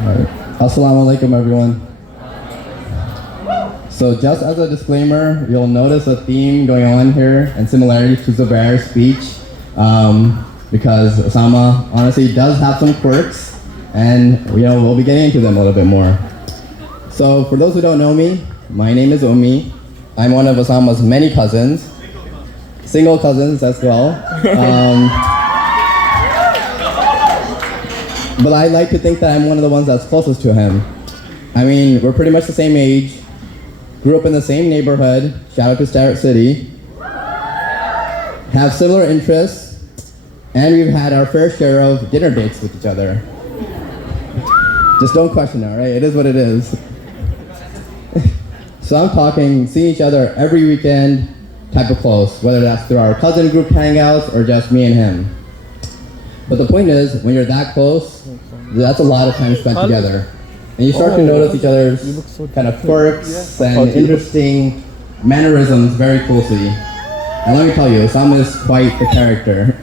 Assalamu alaikum, everyone. So just as a disclaimer, you'll notice a theme going on here and similarities to Zubair's speech because Usama honestly does have some quirks, and we'll be getting into them a little bit more. So for those who don't know me, my name is Umi. I'm one of Usama's many cousins, single cousins as well. But I like to think that I'm one of the ones that's closest to him. I mean, we're pretty much the same age, grew up in the same neighborhood, shout out to Starrett City, have similar interests, and we've had our fair share of dinner dates with each other. Just don't question it, all right? It is what it is. So I'm talking seeing each other every weekend type of close, whether that's through our cousin group hangouts or just me and him. But the point is, when you're that close, that's a lot of time spent together. And you start to notice each other's kind of quirks and interesting mannerisms very closely. And let me tell you, Usama is quite the character.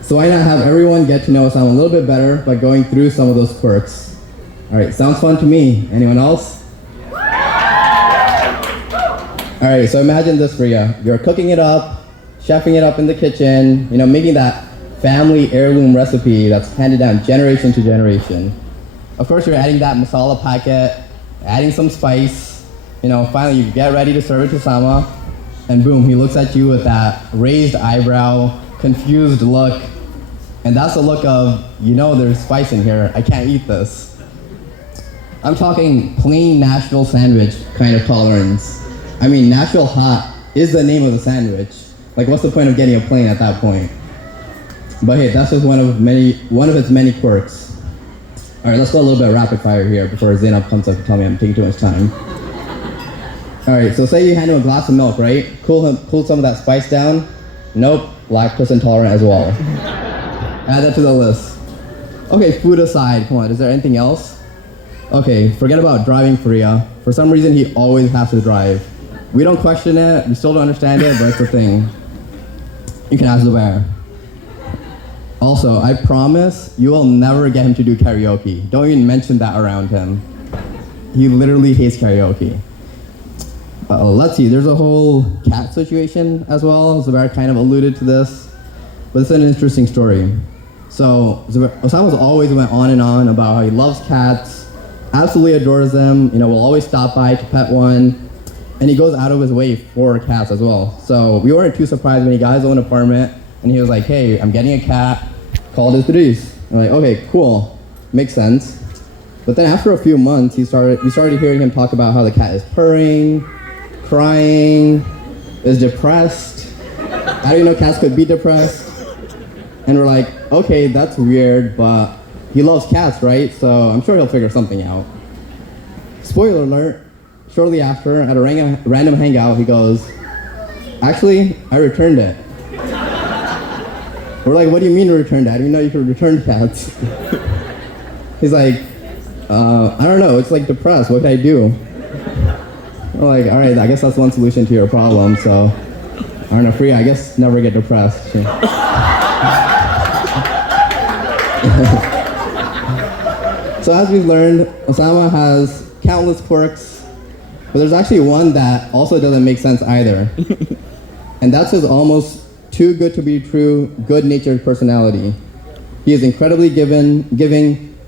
So why not have everyone get to know Usama a little bit better by going through some of those quirks? All right, sounds fun to me. Anyone else? All right, so imagine this for you. You're cooking it up, chefing it up in the kitchen, making that family heirloom recipe that's handed down generation to generation. Of course, you're adding that masala packet, adding some spice. Finally you get ready to serve it to Usama, and boom, he looks at you with that raised eyebrow, confused look, and that's the look of, there's spice in here, I can't eat this. I'm talking plain Nashville sandwich kind of tolerance. I mean, Nashville hot is the name of the sandwich. Like, what's the point of getting a plain at that point? But hey, that's just one of its many quirks. All right, let's go a little bit of rapid fire here before Zainab comes up and tell me I'm taking too much time. All right, so say you hand him a glass of milk, right? Cool some of that spice down. Nope, lactose intolerant as well. Add that to the list. Okay, food aside, come on, is there anything else? Okay, forget about driving for Rhea. For some reason, he always has to drive. We don't question it, we still don't understand it, but it's a thing. You can ask Zubair. Also, I promise you will never get him to do karaoke. Don't even mention that around him. He literally hates karaoke. Let's see, there's a whole cat situation as well. Zubair kind of alluded to this, but it's an interesting story. So, Osama's always went on and on about how he loves cats, absolutely adores them, will always stop by to pet one, and he goes out of his way for cats as well. So we weren't too surprised when he got his own apartment, and he was like, hey, I'm getting a cat, called Idris. I'm like, okay, cool, makes sense. But then after a few months, we started hearing him talk about how the cat is purring, crying, is depressed. I didn't know cats could be depressed. And we're like, okay, that's weird, but he loves cats, right? So I'm sure he'll figure something out. Spoiler alert, shortly after, at a random hangout, he goes, actually, I returned it. We're like, what do you mean returned it? I didn't know you could return cats. He's like, I don't know, it's like depressed, what can I do? We're like, all right, I guess that's one solution to your problem, so, I don't know, Freya, I guess never get depressed. So as we've learned, Usama has countless quirks, but there's actually one that also doesn't make sense either. And that's his almost too good to be true, good-natured personality. He is incredibly giving,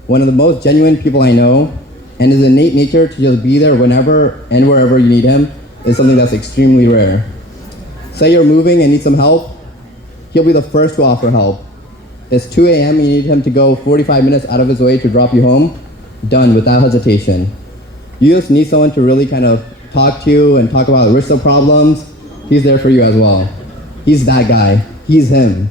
one of the most genuine people I know, and his innate nature to just be there whenever and wherever you need him is something that's extremely rare. Say you're moving and need some help, he'll be the first to offer help. It's 2 a.m. and you need him to go 45 minutes out of his way to drop you home, done without hesitation. You just need someone to really kind of talk to you and talk about risks of problems, he's there for you as well. He's that guy. He's him.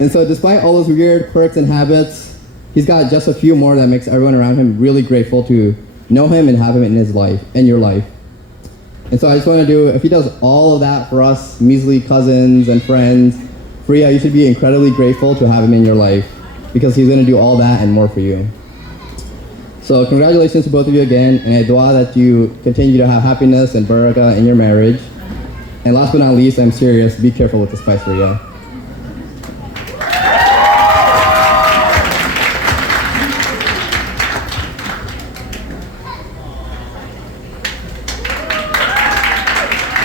And so despite all those weird quirks and habits, he's got just a few more that makes everyone around him really grateful to know him and have him in his life, in your life. And so I just want to do, if he does all of that for us measly cousins and friends, Freya, you should be incredibly grateful to have him in your life because he's going to do all that and more for you. So congratulations to both of you again, and I dua that you continue to have happiness and barakah in your marriage. And last but not least, I'm serious, be careful with the spice, Freya.